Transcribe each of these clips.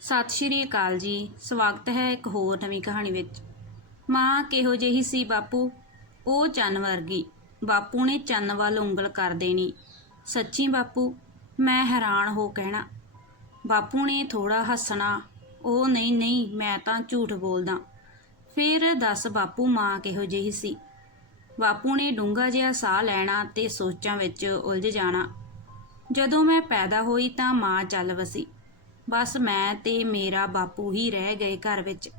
ਸਤਿ ਸ਼੍ਰੀ ਅਕਾਲ ਜੀ। ਸਵਾਗਤ ਹੈ ਇੱਕ ਹੋਰ ਨਵੀਂ ਕਹਾਣੀ ਵਿੱਚ। ਮਾਂ ਕਿਹੋ ਜਿਹੀ ਸੀ ਬਾਪੂ? ਉਹ ਚੰਨ ਵਰਗੀ। ਬਾਪੂ ਨੇ ਚੰਨ ਵੱਲ ਉਂਗਲ ਕਰ ਦੇਣੀ। ਸੱਚੀ ਬਾਪੂ, ਮੈਂ ਹੈਰਾਨ ਹੋ ਕਹਿਣਾ। ਬਾਪੂ ਨੇ ਥੋੜਾ ਹੱਸਣਾ। ਉਹ, ਨਹੀਂ ਨਹੀਂ, ਮੈਂ ਤਾਂ ਝੂਠ ਬੋਲਦਾ। ਫਿਰ ਦੱਸ ਬਾਪੂ ਮਾਂ ਕਿਹੋ ਜਿਹੀ ਸੀ? ਬਾਪੂ ਨੇ ਡੂੰਘਾ ਜਿਹਾ ਸਾਹ ਲੈਣਾ ਤੇ ਸੋਚਾਂ ਵਿੱਚ ਉਲਝ ਜਾਣਾ। ਜਦੋਂ ਮੈਂ ਪੈਦਾ ਹੋਈ ਤਾਂ ਮਾਂ ਚੱਲ ਵਸੀ। ਬਸ ਮੈਂ ਤੇ ਮੇਰਾ ਬਾਪੂ ਹੀ ਰਹਿ ਗਏ ਘਰ ਵਿੱਚ।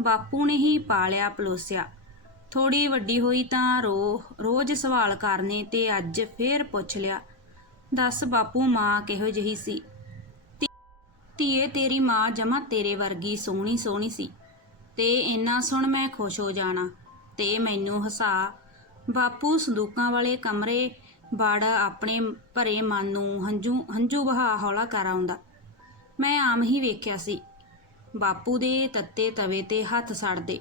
ਬਾਪੂ ਨੇ ਹੀ ਪਾਲਿਆ ਪਲੋਸਿਆ। ਥੋੜੀ ਵੱਡੀ ਹੋਈ ਤਾਂ ਰੋ, ਰੋਜ਼ ਸਵਾਲ ਕਰਨੇ ਤੇ ਅੱਜ ਫੇਰ ਪੁੱਛ ਲਿਆ। ਦੱਸ ਬਾਪੂ ਮਾਂ ਕਿਹੋ ਜਿਹੀ ਸੀ? ਧੀਏ ਤੇਰੀ ਮਾਂ ਜਮਾ ਤੇਰੇ ਵਰਗੀ ਸੋਹਣੀ ਸੋਹਣੀ ਸੀ। ਤੇ ਇੰਨਾ ਸੁਣ ਮੈਂ ਖੁਸ਼ ਹੋ ਜਾਣਾ ਤੇ ਮੈਨੂੰ ਹਸਾ। ਬਾਪੂ ਸੰਦੂਕਾਂ ਵਾਲੇ ਕਮਰੇ, ਵੜ ਆਪਣੇ ਭਰੇ ਮਨ ਨੂੰ ਹੰਝੂ ਹੰਝੂ ਬਹਾ ਹੌਲਾ ਕਰ ਆਉਂਦਾ। ਮੈਂ ਆਮ ਹੀ ਵੇਖਿਆ ਸੀ। ਬਾਪੂ ਦੇ ਤੱਤੇ ਤਵੇ ਤੇ ਹੱਥ ਸੜਦੇ।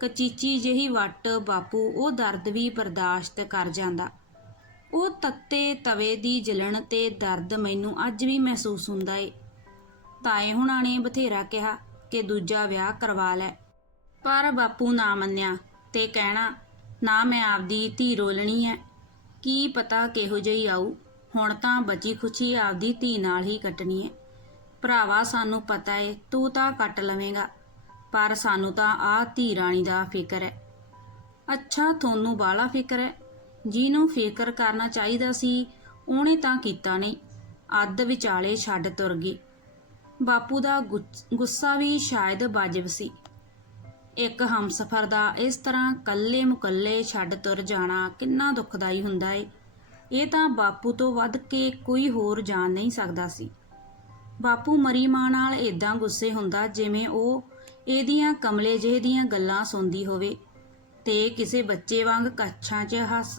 ਕਚੀਚੀ ਜਿਹੀ ਵੱਟ ਬਾਪੂ ਉਹ ਦਰਦ ਵੀ ਬਰਦਾਸ਼ਤ ਕਰ ਜਾਂਦਾ। ਉਹ ਤੱਤੇ ਤਵੇ ਦੀ ਜਲਣ ਤੇ ਦਰਦ ਮੈਨੂੰ ਅੱਜ ਵੀ ਮਹਿਸੂਸ ਹੁੰਦਾ ਏ। ਤਾਏ ਹੁਣਾਂ ਨੇ ਬਥੇਰਾ ਕਿਹਾ ਕਿ ਦੂਜਾ ਵਿਆਹ ਕਰਵਾ ਲੈ। ਪਰ ਬਾਪੂ ਨਾ ਮੰਨਿਆ ਤੇ ਕਹਿਣਾ, ਨਾ ਮੈਂ ਆਪਦੀ ਧੀ ਰੋਲਣੀ ਐ। ਕੀ ਪਤਾ ਕਿਹੋ ਜਿਹੀ ਆਊ। ਹੁਣ ਤਾਂ ਬਚੀ ਖੁਚੀ ਆਪਦੀ ਧੀ ਨਾਲ ਹੀ ਕੱਟਣੀ ਐ। ਭਰਾਵਾ, ਸਾਨੂੰ ਪਤਾ ਏ, ਤੂੰ ਤਾਂ ਕੱਟ ਲਵੇਂਗਾ, ਪਰ ਸਾਨੂੰ ਤਾਂ ਆਹ ਧੀ ਰਾਣੀ ਦਾ ਫਿਕਰ ਹੈ ਅੱਛਾ, ਤੁਹਾਨੂੰ ਬਾਲਾ ਫਿਕਰ ਹੈ ਜਿਹਨੂੰ ਫਿਕਰ ਕਰਨਾ ਚਾਹੀਦਾ ਸੀ, ਉਹਨੇ ਤਾਂ ਕੀਤਾ ਨਹੀਂ। ਅੱਧ ਵਿਚਾਲੇ ਛੱਡ ਤੁਰ ਗਈ। ਬਾਪੂ ਦਾ ਗੁੱਸ- ਗੁੱਸਾ ਵੀ ਸ਼ਾਇਦ ਵਾਜਬ ਸੀ। ਇੱਕ ਹਮਸਫਰ ਦਾ ਇਸ ਤਰ੍ਹਾਂ ਕੱਲੇ ਮੁਕੱਲੇ ਛੱਡ ਤੁਰ ਜਾਣਾ ਕਿੰਨਾ ਦੁਖਦਾਈ ਹੁੰਦਾ ਏ। ਇਹ ਤਾਂ ਬਾਪੂ ਤੋਂ ਵੱਧ ਕੇ ਕੋਈ ਹੋਰ ਜਾਣ ਨਹੀਂ ਸਕਦਾ ਸੀ। ਬਾਪੂ ਮਰੀ ਮਾਂ ਨਾਲ ਇਦਾਂ ਗੁੱਸੇ ਹੁੰਦਾ ਜਿਵੇਂ ਉਹ ਇਹਦੀਆਂ ਕਮਲੇ ਜਿਹੇ ਦੀਆਂ ਗੱਲਾਂ ਸੁਣਦੀ ਹੋਵੇ ਤੇ ਕਿਸੇ ਬੱਚੇ ਵਾਂਗ ਕੱਛਾਂ 'ਚ ਹੱਸ,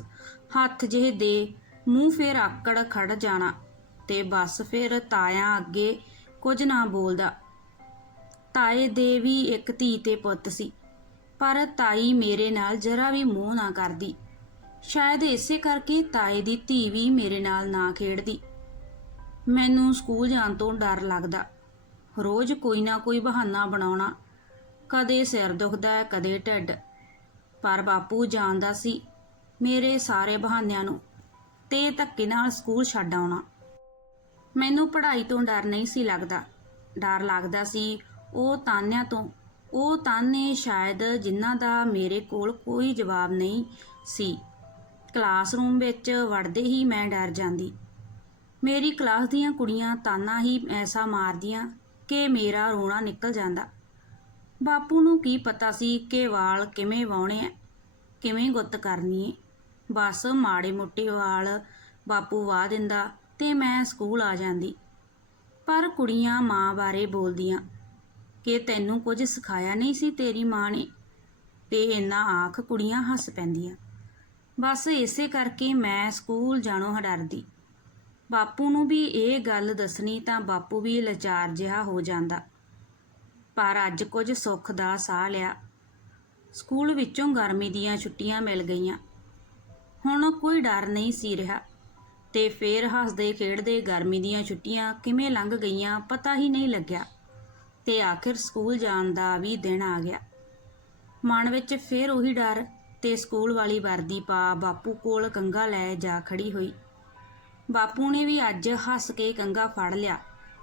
ਹੱਥ ਜਿਹੇ ਦੇ, ਮੂੰਹ ਫੇਰ ਆਕੜ ਖੜ ਜਾਣਾ ਤੇ ਬਸ ਫਿਰ ਤਾਇਆ ਅੱਗੇ ਕੁਝ ਨਾ ਬੋਲਦਾ। ਤਾਏ ਦੇ ਵੀ ਇੱਕ ਧੀ ਤੇ ਪੁੱਤ ਸੀ, ਪਰ ਤਾਈ ਮੇਰੇ ਨਾਲ ਜਰਾ ਵੀ ਮੂੰਹ ਨਾ ਕਰਦੀ। ਸ਼ਾਇਦ ਇਸੇ ਕਰਕੇ ਤਾਏ ਦੀ ਧੀ ਵੀ ਮੇਰੇ ਨਾਲ ਨਾ ਖੇਡਦੀ। ਮੈਨੂੰ ਸਕੂਲ ਜਾਣ ਤੋਂ ਡਰ ਲੱਗਦਾ। ਰੋਜ਼ ਕੋਈ ਨਾ ਕੋਈ ਬਹਾਨਾ ਬਣਾਉਣਾ ਕਦੇ ਸਿਰ ਦੁਖਦਾ ਹੈ, ਕਦੇ ਢਿੱਡ। ਪਰ ਬਾਪੂ ਜਾਣਦਾ ਸੀ ਮੇਰੇ ਸਾਰੇ ਬਹਾਨਿਆਂ ਨੂੰ ਤੇ ਧੱਕੇ ਨਾਲ ਸਕੂਲ ਛੱਡ ਆਉਣਾ। ਮੈਨੂੰ ਪੜ੍ਹਾਈ ਤੋਂ ਡਰ ਨਹੀਂ ਸੀ ਲੱਗਦਾ। ਡਰ ਲੱਗਦਾ ਸੀ ਉਹ ਤਾਨਿਆਂ ਤੋਂ ਉਹ ਤਾਨੇ ਸ਼ਾਇਦ ਜਿਨ੍ਹਾਂ ਦਾ ਮੇਰੇ ਕੋਲ ਕੋਈ ਜਵਾਬ ਨਹੀਂ ਸੀ। ਕਲਾਸਰੂਮ ਵਿੱਚ ਵੜਦੇ ਹੀ ਮੈਂ ਡਰ ਜਾਂਦੀ। ਮੇਰੀ ਕਲਾਸ ਦੀਆਂ ਕੁੜੀਆਂ ਤਾਨਾ ਹੀ ਐਸਾ ਮਾਰਦੀਆਂ ਕਿ ਮੇਰਾ ਰੋਣਾ ਨਿਕਲ ਜਾਂਦਾ। ਬਾਪੂ ਨੂੰ ਕੀ ਪਤਾ ਸੀ ਕਿ ਵਾਲ ਕਿਵੇਂ ਵਾਉਣੇ ਐ ਕਿਵੇਂ ਗੁੱਤ ਕਰਨੀ ਏ। ਬਸ ਮਾੜੇ ਮੋਟੇ ਵਾਲ ਬਾਪੂ ਵਾਹ ਦਿੰਦਾ ਤੇ ਮੈਂ ਸਕੂਲ ਆ ਜਾਂਦੀ। ਪਰ ਕੁੜੀਆਂ ਮਾਂ ਬਾਰੇ ਬੋਲਦੀਆਂ ਕਿ ਤੈਨੂੰ ਕੁਝ ਸਿਖਾਇਆ ਨਹੀਂ ਸੀ ਤੇਰੀ ਮਾਂ ਨੇ ਤੇ ਇੰਨਾ ਆਖ ਕੁੜੀਆਂ ਹੱਸ ਪੈਂਦੀਆਂ। ਬਸ ਇਸੇ ਕਰਕੇ ਮੈਂ ਸਕੂਲ ਜਾਣੋਂ ਡਰਦੀ ਬਾਪੂ ਨੂੰ ਵੀ ਇਹ ਗੱਲ ਦੱਸਣੀ ਤਾਂ ਬਾਪੂ ਵੀ ਲਾਚਾਰ ਜਿਹਾ ਹੋ ਜਾਂਦਾ। ਪਰ ਅੱਜ ਕੁਝ ਸੁੱਖ ਦਾ ਸਾਹ ਲਿਆ। ਸਕੂਲ ਵਿੱਚੋਂ ਗਰਮੀ ਦੀਆਂ ਛੁੱਟੀਆਂ ਮਿਲ ਗਈਆਂ। ਹੁਣ ਕੋਈ ਡਰ ਨਹੀਂ ਸੀ ਰਿਹਾ ਤੇ ਫੇਰ ਹੱਸਦੇ ਖੇਡਦੇ ਗਰਮੀ ਦੀਆਂ ਛੁੱਟੀਆਂ ਕਿਵੇਂ ਲੰਘ ਗਈਆਂ ਪਤਾ ਹੀ ਨਹੀਂ ਲੱਗਿਆ। ਤੇ ਆਖਿਰ ਸਕੂਲ ਜਾਣ ਦਾ ਵੀ ਦਿਨ ਆ ਗਿਆ। ਮਨ ਵਿੱਚ ਫੇਰ ਉਹੀ ਡਰ ਤੇ ਸਕੂਲ ਵਾਲੀ ਵਰਦੀ ਪਾ ਬਾਪੂ ਕੋਲ ਕੰਗਾ ਲੈ ਜਾ ਖੜੀ ਹੋਈ। ਬਾਪੂ ਨੇ ਵੀ ਅੱਜ ਹੱਸ ਕੇ ਕੰਗਾ ਫੜ ਲਿਆ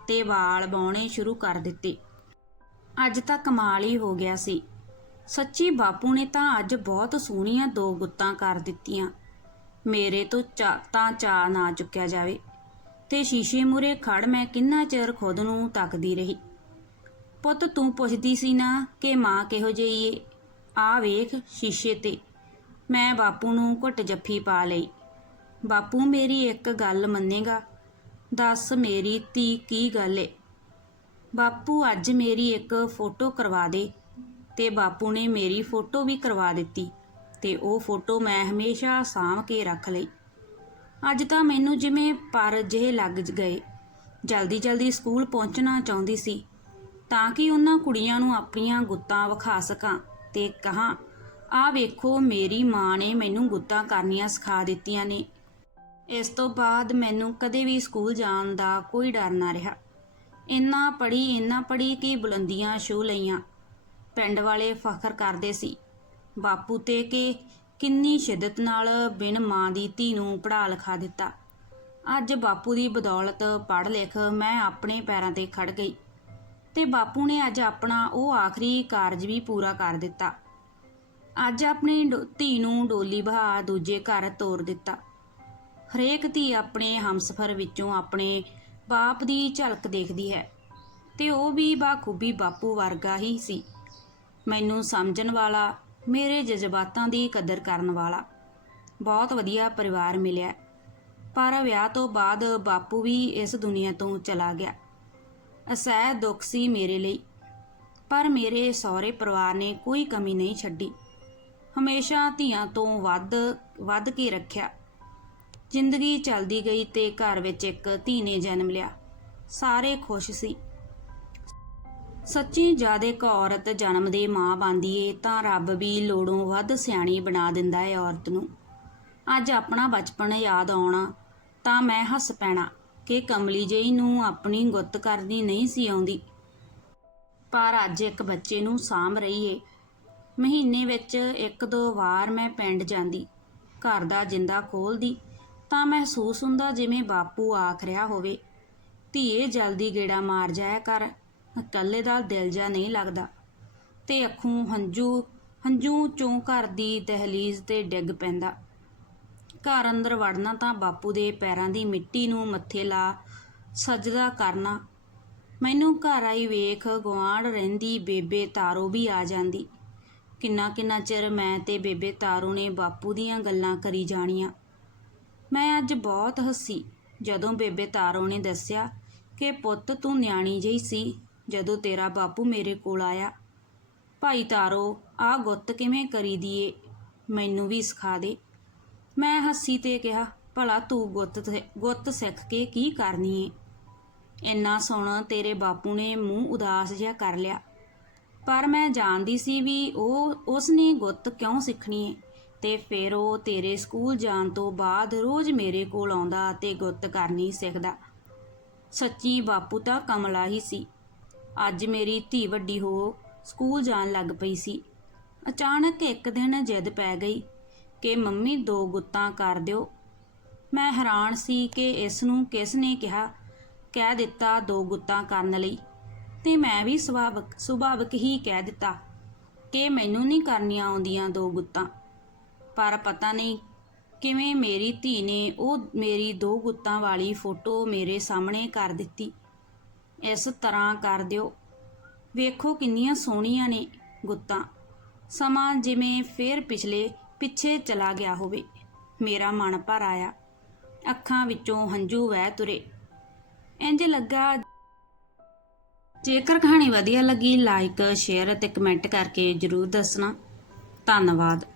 ਤੇ ਵਾਲ ਬਾਉਣੇ ਸ਼ੁਰੂ ਕਰ ਦਿੱਤੇ। ਅੱਜ ਤਾਂ ਕਮਾਲ ਹੀ ਹੋ ਗਿਆ ਸੀ। ਸੱਚੀ ਬਾਪੂ ਨੇ ਤਾਂ ਅੱਜ ਬਹੁਤ ਸੋਹਣੀਆਂ ਦੋ ਗੁੱਤਾਂ ਕਰ ਦਿੱਤੀਆਂ। ਮੇਰੇ ਤੋਂ ਚਾ, ਤਾਂ ਚਾ ਨਾ ਚੁੱਕਿਆ ਜਾਵੇ। ਤੇ ਸ਼ੀਸ਼ੇ ਮੂਰੇ ਖੜ ਮੈਂ ਕਿੰਨਾ ਚਿਰ ਖੁਦ ਨੂੰ ਤੱਕਦੀ ਰਹੀ। ਪੁੱਤ ਤੂੰ ਪੁੱਛਦੀ ਸੀ ਨਾ ਕਿ ਮਾਂ ਕਿਹੋ ਜਿਹੀ ਏ? ਆ ਵੇਖ ਸ਼ੀਸ਼ੇ ਤੇ। ਮੈਂ ਬਾਪੂ ਨੂੰ ਘੁੱਟ ਜੱਫੀ ਪਾ ਲਈ। ਬਾਪੂ ਮੇਰੀ ਇੱਕ ਗੱਲ ਮੰਨੇਗਾ? ਦੱਸ ਮੇਰੀ ਧੀ ਕੀ ਗੱਲ ਏ? ਬਾਪੂ ਅੱਜ ਮੇਰੀ ਇੱਕ ਫੋਟੋ ਕਰਵਾ ਦੇ ਤੇ ਬਾਪੂ ਨੇ ਮੇਰੀ ਫੋਟੋ ਵੀ ਕਰਵਾ ਦਿੱਤੀ ਤੇ ਉਹ ਫੋਟੋ ਮੈਂ ਹਮੇਸ਼ਾ ਸਾਂਭ ਕੇ ਰੱਖ ਲਈ। ਅੱਜ ਤਾਂ ਮੈਨੂੰ ਜਿਵੇਂ ਪਰ ਜਿਹੇ ਲੱਗ ਗਏ। ਜਲਦੀ ਜਲਦੀ ਸਕੂਲ ਪਹੁੰਚਣਾ ਚਾਹੁੰਦੀ ਸੀ। ਤਾਂ ਕਿ ਉਹਨਾਂ ਕੁੜੀਆਂ ਨੂੰ ਆਪਣੀਆਂ ਗੁੱਤਾਂ ਵਿਖਾ ਸਕਾਂ ਤੇ ਕਹਾਂ ਆ ਵੇਖੋ, ਮੇਰੀ ਮਾਂ ਨੇ ਮੈਨੂੰ ਗੁੱਤਾਂ ਕਰਨੀਆਂ ਸਿਖਾ ਦਿੱਤੀਆਂ ਨੇ। ਇਸ ਤੋਂ ਬਾਅਦ ਮੈਨੂੰ ਕਦੇ ਵੀ ਸਕੂਲ ਜਾਣ ਦਾ ਕੋਈ ਡਰ ਨਾ ਰਿਹਾ। ਇੰਨਾ ਪੜੀ ਇੰਨਾ ਪੜੀ ਕਿ ਬੁਲੰਦੀਆਂ ਛੂ ਲਈਆਂ। ਪਿੰਡ ਵਾਲੇ ਫਖਰ ਕਰਦੇ ਸੀ, ਬਾਪੂ ਤੇ ਕਿ ਕਿੰਨੀ ਸ਼ਿੱਦਤ ਨਾਲ ਬਿਨ ਮਾਂ ਦੀ ਧੀ ਨੂੰ ਪੜ੍ਹਾ ਲਿਖਾ ਦਿੱਤਾ। ਅੱਜ ਬਾਪੂ ਦੀ ਬਦੌਲਤ ਪੜ੍ਹ ਲਿਖ ਮੈਂ ਆਪਣੇ ਪੈਰਾਂ ਤੇ ਖੜ ਗਈ ਤੇ ਬਾਪੂ ਨੇ ਅੱਜ ਆਪਣਾ ਉਹ ਆਖਰੀ ਕਾਰਜ ਵੀ ਪੂਰਾ ਕਰ ਦਿੱਤਾ। ਅੱਜ ਆਪਣੀ ਧੀ ਨੂੰ ਡੋਲੀ ਬਹਾ ਦੂਜੇ ਘਰ ਤੋਰ ਦਿੱਤਾ। ਹਰੇਕ ਧੀ ਆਪਣੇ ਹਮਸਫਰ ਵਿੱਚੋਂ ਆਪਣੇ ਬਾਪ ਦੀ ਝਲਕ ਦੇਖਦੀ ਹੈ ਤੇ ਉਹ ਵੀ ਬਾਖੂਬੀ ਬਾਪੂ ਵਰਗਾ ਹੀ ਸੀ। ਮੈਨੂੰ ਸਮਝਣ ਵਾਲਾ, ਮੇਰੇ ਜਜ਼ਬਾਤਾਂ ਦੀ ਕਦਰ ਕਰਨ ਵਾਲਾ ਬਹੁਤ ਵਧੀਆ ਪਰਿਵਾਰ ਮਿਲਿਆ। ਪਰ ਵਿਆਹ ਤੋਂ ਬਾਅਦ ਬਾਪੂ ਵੀ ਇਸ ਦੁਨੀਆ ਤੋਂ ਚਲਾ ਗਿਆ। ਅਸਹਿ ਦੁੱਖ ਸੀ ਮੇਰੇ ਲਈ, ਪਰ ਮੇਰੇ ਸਹੁਰੇ ਪਰਿਵਾਰ ਨੇ ਕੋਈ ਕਮੀ ਨਹੀਂ ਛੱਡੀ। ਹਮੇਸ਼ਾ ਧੀਆਂ ਤੋਂ ਵੱਧ ਵੱਧ ਕੇ ਰੱਖਿਆ। ਜ਼ਿੰਦਗੀ ਚੱਲਦੀ ਗਈ ਤੇ ਘਰ ਵਿੱਚ ਇੱਕ ਧੀ ਨੇ ਜਨਮ ਲਿਆ। ਸਾਰੇ ਖੁਸ਼ ਸੀ। ਸੱਚੀ ਜਾਦੇ ਇੱਕ ਔਰਤ ਜਨਮ ਦੇ ਮਾਂ ਬਣਦੀ ਏ ਤਾਂ ਰੱਬ ਵੀ ਲੋੜੋਂ ਵੱਧ ਸਿਆਣੀ ਬਣਾ ਦਿੰਦਾ ਏ ਔਰਤ ਨੂੰ। ਅੱਜ ਆਪਣਾ ਬਚਪਨ ਯਾਦ ਆਉਣਾ ਤਾਂ ਮੈਂ ਹੱਸ ਪੈਣਾ ਕਿ ਕਮਲੀ ਜਿਹੀ ਨੂੰ ਆਪਣੀ ਗੁੱਤ ਕਰਨੀ ਨਹੀਂ ਸੀ ਆਉਂਦੀ। ਪਰ ਅੱਜ ਇੱਕ ਬੱਚੇ ਨੂੰ ਸਾਂਭ ਰਹੀ ਏ। ਮਹੀਨੇ ਵਿੱਚ ਇੱਕ ਦੋ ਵਾਰ ਮੈਂ ਪਿੰਡ ਜਾਂਦੀ। ਘਰ ਦਾ ਜਿੰਦਾ ਖੋਲਦੀ। ਤਾਂ ਮਹਿਸੂਸ ਹੁੰਦਾ ਜਿਵੇਂ ਬਾਪੂ ਆਖ ਰਿਹਾ ਹੋਵੇ, ਧੀਏ, ਜਲਦੀ ਗੇੜਾ ਮਾਰ ਜਾਇਆ ਕਰ, ਇਕੱਲੇ ਦਾ ਦਿਲ ਜਾ ਨਹੀਂ ਲੱਗਦਾ ਤੇ ਅੱਖੋਂ ਹੰਝੂ ਹੰਝੂ ਚੋਂ ਘਰ ਦੀ ਦਹਲੀਜ਼ ਤੇ ਡਿੱਗ ਪੈਂਦਾ। ਘਰ ਅੰਦਰ ਵੜਨਾ ਤਾਂ ਬਾਪੂ ਦੇ ਪੈਰਾਂ ਦੀ ਮਿੱਟੀ ਨੂੰ ਮੱਥੇ ਲਾ ਸਜਦਾ ਕਰਨਾ। ਮੈਨੂੰ ਘਰ ਆਈ ਵੇਖ, ਗੁਆਂਢ ਰਹਿੰਦੀ ਬੇਬੇ ਤਾਰੋ ਵੀ ਆ ਜਾਂਦੀ। ਕਿੰਨਾ ਕਿੰਨਾ ਚਿਰ ਮੈਂ ਤੇ ਬੇਬੇ ਤਾਰੋ ਨੇ ਬਾਪੂ ਦੀਆਂ ਗੱਲਾਂ ਕਰੀ ਜਾਣੀਆਂ। ਮੈਂ ਅੱਜ ਬਹੁਤ ਹੱਸੀ ਜਦੋਂ ਬੇਬੇ ਤਾਰੋ ਨੇ ਦੱਸਿਆ ਕਿ, ਪੁੱਤ, ਤੂੰ ਨਿਆਣੀ ਜਿਹੀ ਸੀ ਜਦੋਂ ਤੇਰਾ ਬਾਪੂ ਮੇਰੇ ਕੋਲ ਆਇਆ। ਭਾਈ ਤਾਰੋ ਆ ਗੁੱਤ ਕਿਵੇਂ ਕਰੀ ਦੀਏ? ਮੈਨੂੰ ਵੀ ਸਿਖਾ ਦੇ। ਮੈਂ ਹੱਸੀ ਤੇ ਕਿਹਾ, ਭਲਾ ਤੂੰ ਗੁੱਤ ਤੇ- ਗੁੱਤ ਸਿੱਖ ਕੇ ਕੀ ਕਰਨੀ ਏ? ਇੰਨਾ ਸੁਣ ਤੇਰੇ ਬਾਪੂ ਨੇ ਮੂੰਹ ਉਦਾਸ ਜਿਹਾ ਕਰ ਲਿਆ। ਪਰ ਮੈਂ ਜਾਣਦੀ ਸੀ ਵੀ ਉਹ ਉਸ ਨੇ ਗੁੱਤ ਕਿਉਂ ਸਿੱਖਣੀ ਏ? ਤੇ ਫਿਰ ਉਹ ਤੇਰੇ ਸਕੂਲ ਜਾਣ ਤੋਂ ਬਾਅਦ ਰੋਜ਼ ਮੇਰੇ ਕੋਲ ਆਉਂਦਾ ਤੇ ਗੁੱਤ ਕਰਨੀ ਸਿੱਖਦਾ ਸੱਚੀ ਬਾਪੂ ਤਾਂ ਕਮਲਾ ਹੀ ਸੀ। ਅੱਜ ਮੇਰੀ ਧੀ ਵੱਡੀ ਹੋ ਸਕੂਲ ਜਾਣ ਲੱਗ ਪਈ ਸੀ। ਅਚਾਨਕ ਇੱਕ ਦਿਨ ਜਿੱਦ ਪੈ ਗਈ ਕਿ ਮੰਮੀ ਦੋ ਗੁੱਤਾਂ ਕਰ ਦਿਓ। ਮੈਂ ਹੈਰਾਨ ਸੀ ਕਿ ਇਸ ਨੂੰ ਕਿਸ ਨੇ ਕਿਹਾ, ਕਹਿ ਦਿੱਤਾ ਦੋ ਗੁੱਤਾਂ ਕਰਨ ਲਈ। ਤੇ ਮੈਂ ਵੀ ਸੁਭਾਵਕ ਸੁਭਾਵਕ ਹੀ ਕਹਿ ਦਿੱਤਾ ਕਿ ਮੈਨੂੰ ਨਹੀਂ ਕਰਨੀਆਂ ਆਉਂਦੀਆਂ ਦੋ ਗੁੱਤਾਂ। ਪਰ ਪਤਾ ਨਹੀਂ ਕਿਵੇਂ ਮੇਰੀ ਧੀ ਨੇ ਉਹ ਮੇਰੀ ਦੋ ਗੁੱਤਾਂ ਵਾਲੀ ਫੋਟੋ ਮੇਰੇ ਸਾਹਮਣੇ ਕਰ ਦਿੱਤੀ। ਇਸ ਤਰ੍ਹਾਂ ਕਰ ਦਿਓ। ਵੇਖੋ ਕਿੰਨੀਆਂ ਸੋਹਣੀਆਂ ਨੇ ਗੁੱਤਾਂ। ਸਮਾਂ ਜਿਵੇਂ ਫੇਰ ਪਿਛਲੇ ਪਿੱਛੇ ਚਲਾ ਗਿਆ ਹੋਵੇ। ਮੇਰਾ ਮਨ ਭਰ ਆਇਆ। ਅੱਖਾਂ ਵਿੱਚੋਂ ਹੰਝੂ ਵਹਿ ਤੁਰੇ। ਇੰਜ ਲੱਗਾ ਜੇਕਰ ਕਹਾਣੀ ਵਧੀਆ ਲੱਗੀ ਲਾਈਕ ਸ਼ੇਅਰ ਅਤੇ ਕਮੈਂਟ ਕਰਕੇ ਜਰੂਰ ਦੱਸਣਾ। ਧੰਨਵਾਦ।